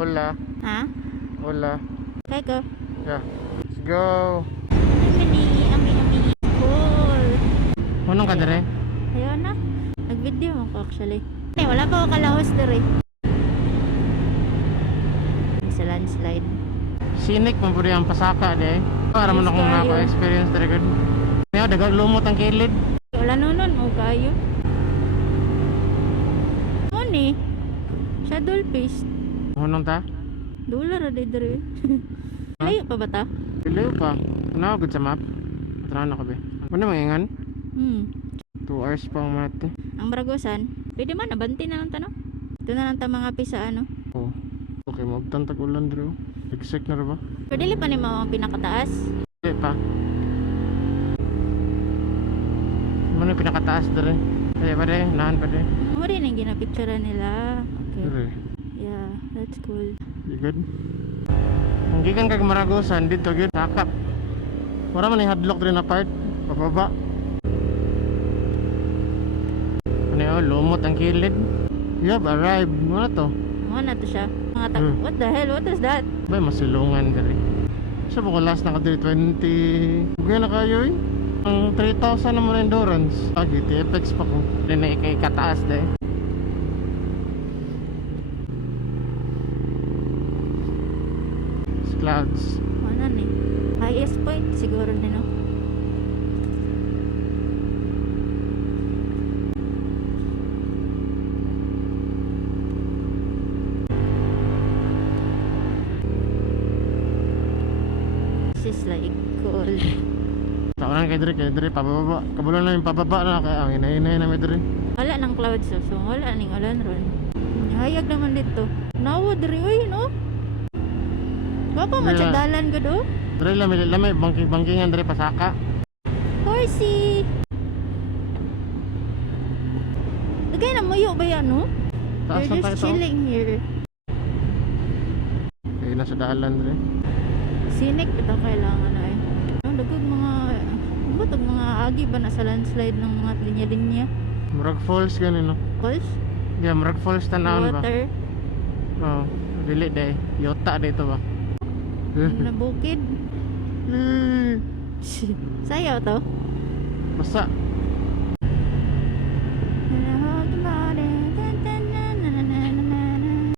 Hola. Ha? Hola. Kaya ko. Yeah. Let's go. Ami school. Anong ka dire? Ayaw na. Nag-video mo ko actually. Wala pa ako kalahos dire. Sa landslide. Sinik man po ang pasaka de. Para man akong naka-experience dire gud. Ngayon dagang lumot ang kilid. Wala nonon o kayo. Ano ni? Shadow paste. Anong ta? Dolar ra dire. Layo pa ba ta? Layo pa. Ano gud sa map? Tara na ko be. Ano mangingan? 2 hours pa ang mate. Ang Maragosan, pwede man nabanti na lang tanong. Ito na lang ta mga pisa ano. Oh. Okay, magtantag ulan dre. Exec na ra ba? Pwede li pa ni mo ang pinakataas. Di pa. Ano pinakataas dre? Kaya pa rin, nahan pa rin. Mo rin ang ginapicture nila. Okay. Dire. Yeah, that's cool. You good? Ang gikan kag Maragosan dito gyud sakap. Wala man hadlock dre na part. Pababa. Ano lumot ang kilid. You have arrived. Ano to? Ano na to siya? What the hell? What is that? Ba masilungan diri. Sa ko last na ka diri 20. Ugay na kayo eh. Ang 3,000 naman endurance. Agi TFX pa ko. Dili kay kataas dai. Clouds. Ano ni? Highest point siguro din no? This is like cool. Tawanan kay diri pababa. Kabulan na yung pababa na kay ang hinahinay na mi diri. Wala ng clouds so wala ning ulan ron. Hayag naman dito. Nawo diri oy no? Bapa man sa dalan gud oh. Diri lami bangkingan diri pasaka. Horsey. Lagay na muyo ba yan no? Taas They're na just tayo. chilling here. Kaya nasa dalan diri. Scenic ito kailangan ay. Ang dagog mga butog mga agi ba na sa landslide ng mga linya-linya. Murag Falls gani no. Falls? Yeah, Murag Falls tanawon ba? Water. Oh, dili day. Yota dito ba? Na bukid. Sayaw to. Basta